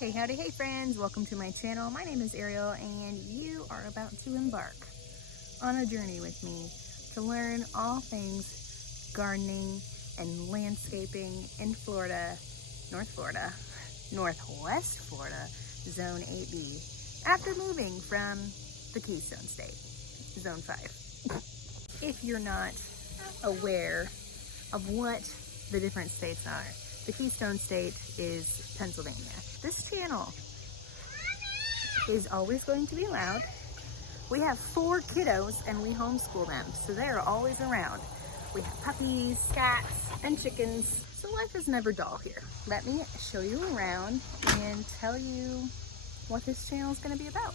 Hey howdy, hey friends, welcome to my channel. My name is Ariel and you are about to embark on a journey with me to learn all things gardening and landscaping in Florida, Northwest Florida, Zone 8B, after moving from the Keystone State, Zone 5. If you're not aware of what the different states are, the Keystone State is Pennsylvania. This channel is always going to be loud. We have 4 kiddos and we homeschool them, so they are always around. We have puppies, cats, and chickens, so life is never dull here. Let me show you around and tell you what this channel is going to be about.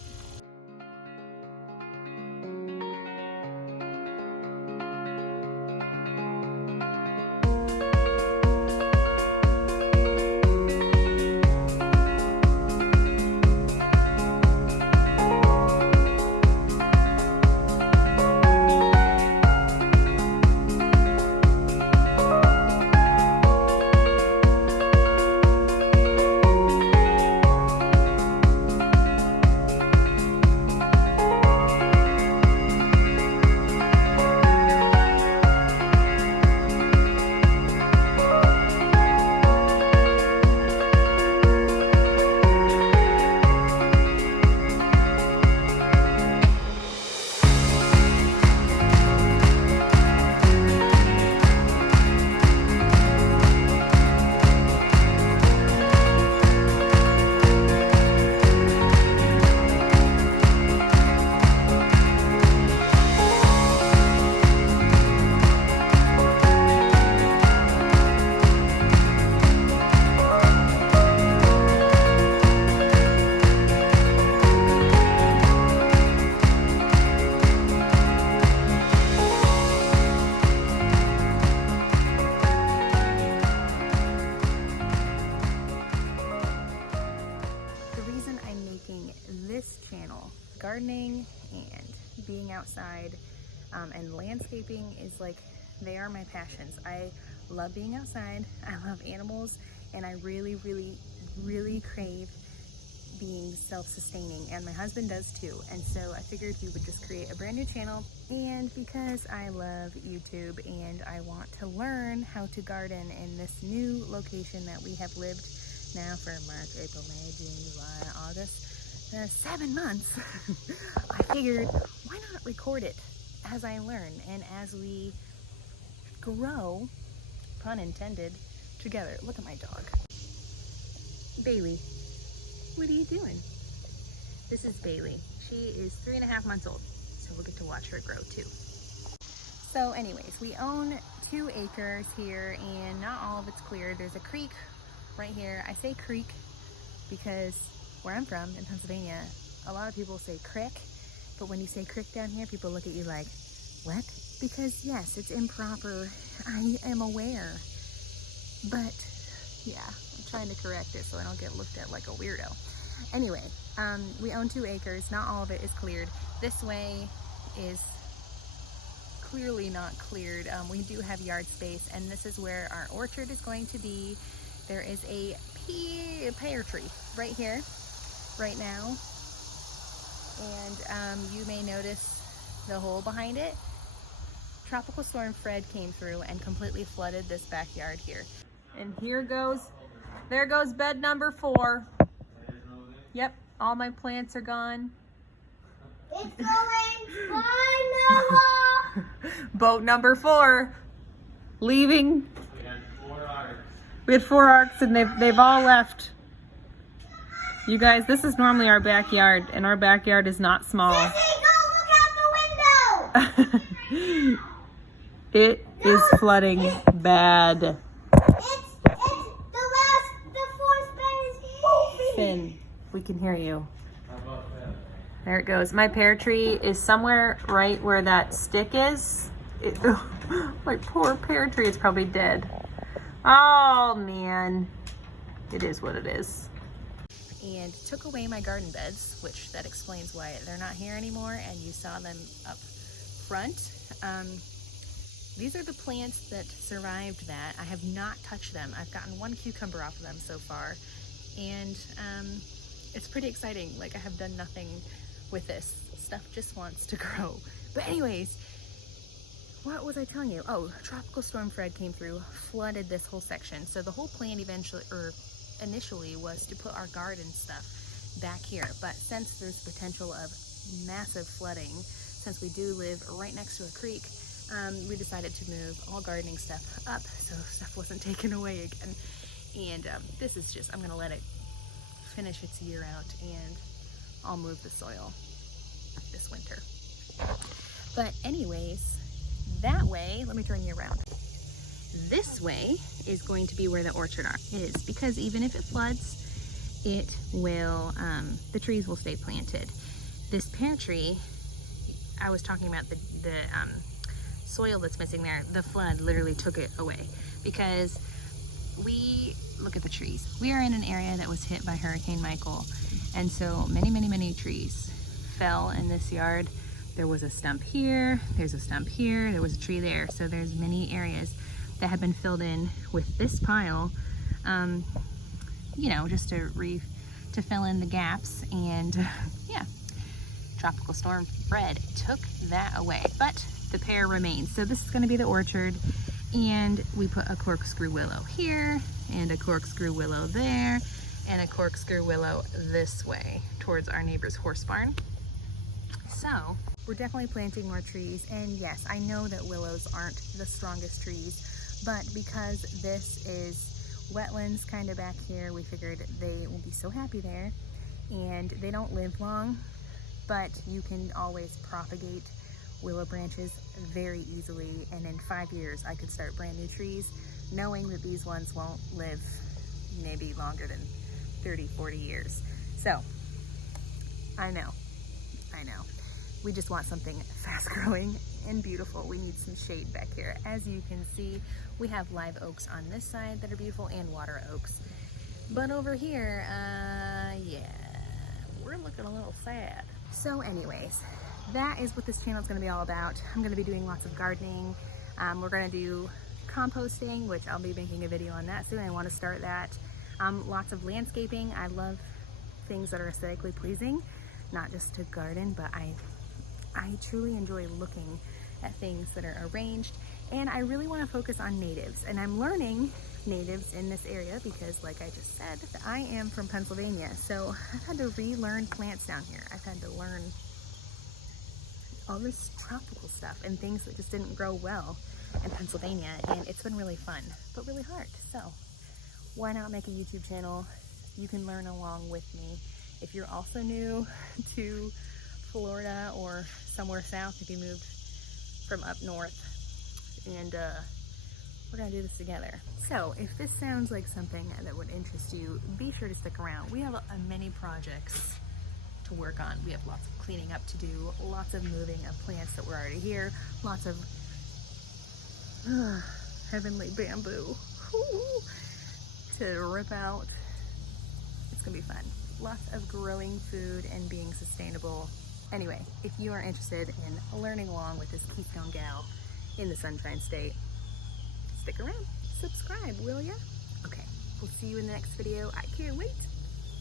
This channel, gardening and being outside and landscaping is like, they are my passions. I love being outside, I love animals, and I really crave being self-sustaining, and my husband does too. And so I figured we would just create a brand new channel, and because I love YouTube and I want to learn how to garden in this new location that we have lived now for March, April, May, June, July, August, 7 months, I figured why not record it as I learn and as we grow, pun intended, together. Look at my dog. Bailey, what are you doing? This is Bailey. She is 3.5 months old, so we'll get to watch her grow too. So anyways, we own 2 acres here and not all of it's cleared. There's a creek right here. I say creek because where I'm from in Pennsylvania, a lot of people say crick, but when you say crick down here, people look at you like, what? Because yes, it's improper. I am aware. But yeah, I'm trying to correct it so I don't get looked at like a weirdo. Anyway, we own 2 acres. Not all of it is cleared. This way is clearly not cleared. We do have yard space, and this is where our orchard is going to be. There is a pear tree right here, right now, and you may notice the hole behind it. Tropical Storm Fred came through and completely flooded this backyard here. And there goes bed number 4. Yep, all my plants are gone. It's going by Noah! Boat number 4 leaving. We had 4 arcs and they've all left. You guys, this is normally our backyard, and our backyard is not small. Sissy, go look out the window! It is flooding bad. The 4th bin is moving! Finn, we can hear you. There it goes. My pear tree is somewhere right where that stick is. My poor pear tree is probably dead. Oh man, it is what it is. And took away my garden beds, which that explains why they're not here anymore, and you saw them up front. These are the plants that survived that. I have not touched them. I've gotten 1 cucumber off of them so far, and it's pretty exciting. Like, I have done nothing with this. Stuff just wants to grow. But anyways, what was I telling you? Oh, Tropical Storm Fred came through, flooded this whole section. So the whole plan initially was to put our garden stuff back here. But since there's potential of massive flooding, since we do live right next to a creek, we decided to move all gardening stuff up so stuff wasn't taken away again. And this is just, I'm gonna let it finish its year out and I'll move the soil this winter. But anyways, that way, let me turn you around. This way is going to be where the orchard is, because even if it floods, it will, the trees will stay planted. This pear tree, I was talking about the soil that's missing there. The flood literally took it away, because look at the trees. We are in an area that was hit by Hurricane Michael, and so many trees fell in this yard. There was a stump here, there's a stump here, there was a tree there. So there's many areas that have been filled in with this pile, you know, just to fill in the gaps. And yeah, Tropical Storm Fred took that away, but the pear remains. So this is going to be the orchard, and we put a corkscrew willow here and a corkscrew willow there and a corkscrew willow this way towards our neighbor's horse barn. So we're definitely planting more trees, and yes, I know that willows aren't the strongest trees, but because this is wetlands kind of back here, we figured they will be so happy there. And they don't live long, but you can always propagate willow branches very easily, and in 5 years I could start brand new trees, knowing that these ones won't live maybe longer than 30-40 years. So I know we just want something fast growing and beautiful. We need some shade back here. As you can see, we have live oaks on this side that are beautiful, and water oaks. But over here, yeah, we're looking a little sad. So anyways, that is what this channel is going to be all about. I'm going to be doing lots of gardening. We're going to do composting, which I'll be making a video on that soon. I want to start that. Lots of landscaping. I love things that are aesthetically pleasing, not just to garden, but I truly enjoy looking at things that are arranged. And I really want to focus on natives, and I'm learning natives in this area because, like I just said, I am from Pennsylvania, so I've had to relearn plants down here. I've had to learn all this tropical stuff and things that just didn't grow well in Pennsylvania, and it's been really fun, but really hard. So why not make a YouTube channel? You can learn along with me. If you're also new to Florida or somewhere south, if you moved from up north, and we're gonna do this together. So if this sounds like something that would interest you, be sure to stick around. We have many projects to work on. We have lots of cleaning up to do, lots of moving of plants that were already here, lots of heavenly bamboo to rip out. It's gonna be fun. Lots of growing food and being sustainable. Anyway, if you are interested in learning along with this Keystone gal in the Sunshine State, stick around, subscribe, will ya? Okay, we'll see you in the next video. I can't wait.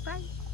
Bye.